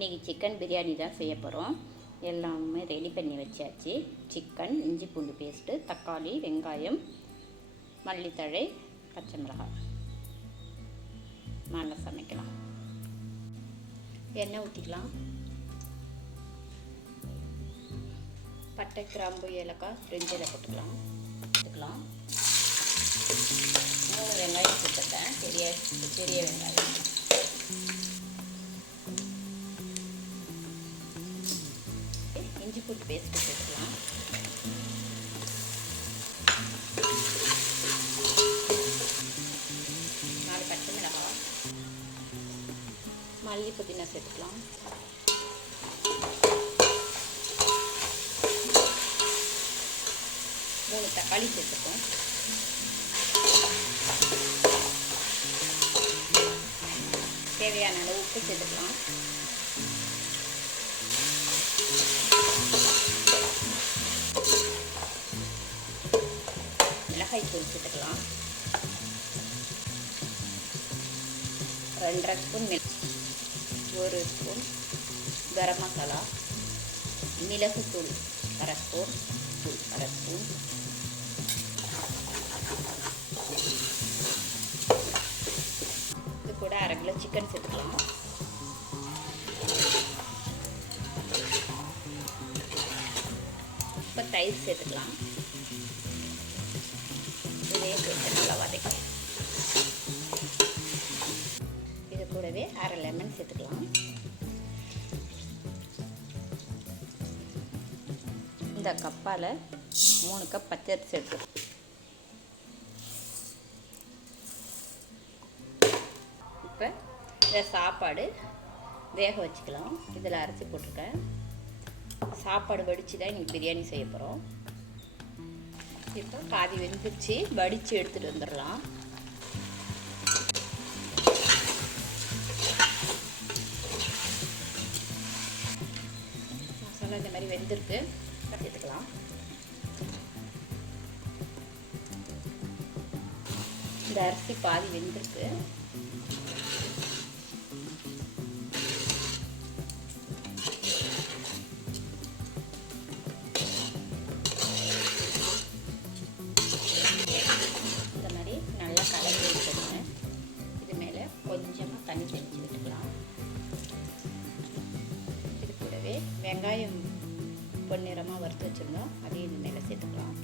இன்றைக்கி சிக்கன் பிரியாணி தான் செய்ய போகிறோம். எல்லாமே ரெடி பண்ணி வச்சாச்சு. சிக்கன், இஞ்சி பூண்டு பேஸ்ட்டு, தக்காளி, வெங்காயம், மல்லித்தழை, பச்சை மிளகாய். நல்லா சமைக்கலாம். எண்ணெய் ஊற்றிக்கலாம். பட்டை, கிராம்பு, ஏலக்காய், பிரிஞ்சி இலை போட்டுக்கலாம். 3 வெங்காயம் போட்டுட்டேன். பெரிய வெங்காயம். இஞ்சி பூண்டு பேஸ்ட்டு சேர்த்துக்கலாம். நாலு பச்சை மிளகாய், மல்லி, புதினா சேர்த்துக்கலாம். மூணு தக்காளி சேர்த்துப்போம். தேவையான அளவு உப்பு சேர்த்துக்கலாம். மிளகாய் தூள் சேர்த்துக்கலாம். 2.5 ஸ்பூன் 1 ஸ்பூன் கரம் மசாலா, மிளகுத்தூள் 1/2 ஸ்பூன், தூள் 1/2 ஸ்பூன், இது கூட 1/2 கிலோ சிக்கன் சேர்த்துக்கலாம். இப்போ தயிர் சேர்த்துக்கலாம். இதையும் சேர்த்து நல்லா வதக்கலாம். இது கூடவே 1/2 லெமன் சேர்த்துக்கலாம். இந்த கப்பால் 3 கப் பச்சரிசி சேர்த்துக்கலாம். இப்போ இந்த சாப்பாடு வேக வச்சுக்கலாம். இதில் அரிசி போட்டிருக்கேன். சாப்பாடு வடித்து தான் இன்றைக்கி பிரியாணி செய்ய போகிறோம். இப்போ பாதி வெந்துச்சு, வடித்து எடுத்துகிட்டு வந்துடலாம். மசாலா இந்த மாதிரி வெந்திருக்கு, சேர்த்துக்கலாம். இந்த அரிசி பாதி வெந்திருக்கு. இது மேலே கொஞ்சமாக தண்ணி தெளித்து விட்டுக்கலாம். இது கூடவே வெங்காயம் பொன்னிறமாக வறுத்து வச்சுருந்தோம், அதையும் இது மேலே சேர்த்துக்கலாம்.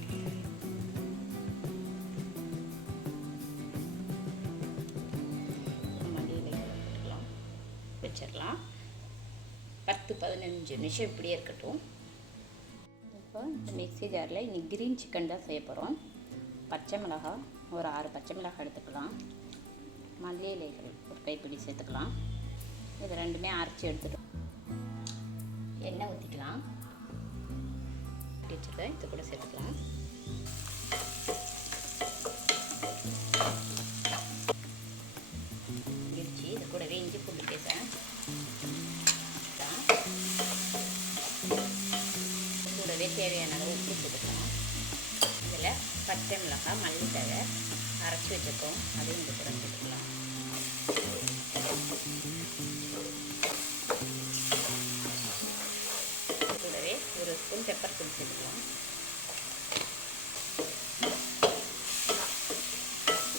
மல்லியில் போட்டுக்கலாம், வச்சிடலாம். 10-15 நிமிஷம் இப்படியே இருக்கட்டும். இப்போ இந்த மிக்ஸி ஜாரில் இன்னைக்கு கிரீன் சிக்கன் தான் செய்ய போகிறோம். பச்சை மிளகாய் ஒரு 6 பச்சை மிளகாய் எடுத்துக்கலாம். மல்லி இலைகள் ஒரு கைப்பிடி சேர்த்துக்கலாம். இது ரெண்டுமே அரைச்சி எடுத்துட்டோம். எண்ணெய் ஊற்றிக்கலாம். வச்சுருக்கேன், இது கூட சேர்த்துக்கலாம். இடிச்சு இது கூடவே இஞ்சி பூண்டு பேஸ்ட், கூடவே தேவையான அளவு உப்பு சேர்த்துக்கலாம். இதில் பச்சை மிளகாய், மல்லித்தழை அரைச்சி வச்சுருக்கோம், அதையும் இந்த கூட சேர்த்துக்கலாம். கூடவே 1 ஸ்பூன் பெப்பர் தூள் சேர்த்துக்கலாம்.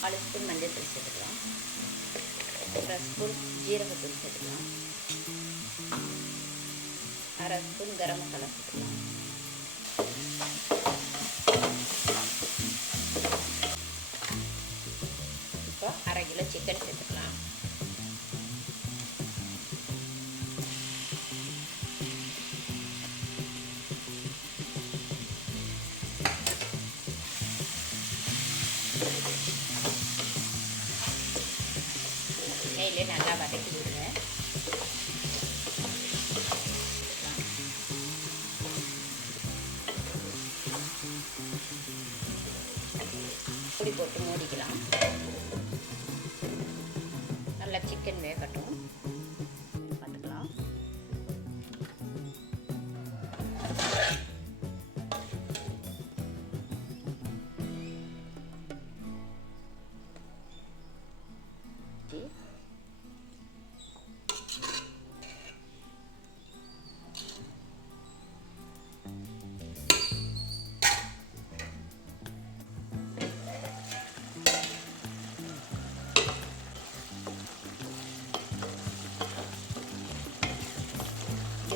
4 ஸ்பூன் மஞ்சள் தூள் சேர்த்துக்கலாம். 1/2 ஸ்பூன் ஜீரகத்தூள் சேர்த்துக்கலாம். 1/2 ஸ்பூன் கரம் மசாலா சேர்த்துக்கலாம். இப்போ 1/2 கிலோ சிக்கன் சேர்த்துக்கலாம். நெய்யிலே நல்லா வதக்கி விடுங்க. பொடி போட்டு மூடிக்கலாம். நல்லா சிக்கன் வேகட்டும், பார்த்துக்கலாம்.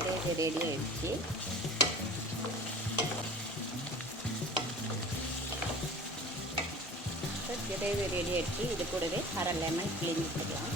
கிரேவி ரெடி ஆகிடுச்சு. கிரேவி ரெடி ஆகிடுச்சு. இது கூடவே அரை லெமன் பிழிஞ்சு விட்டுக்கலாம்.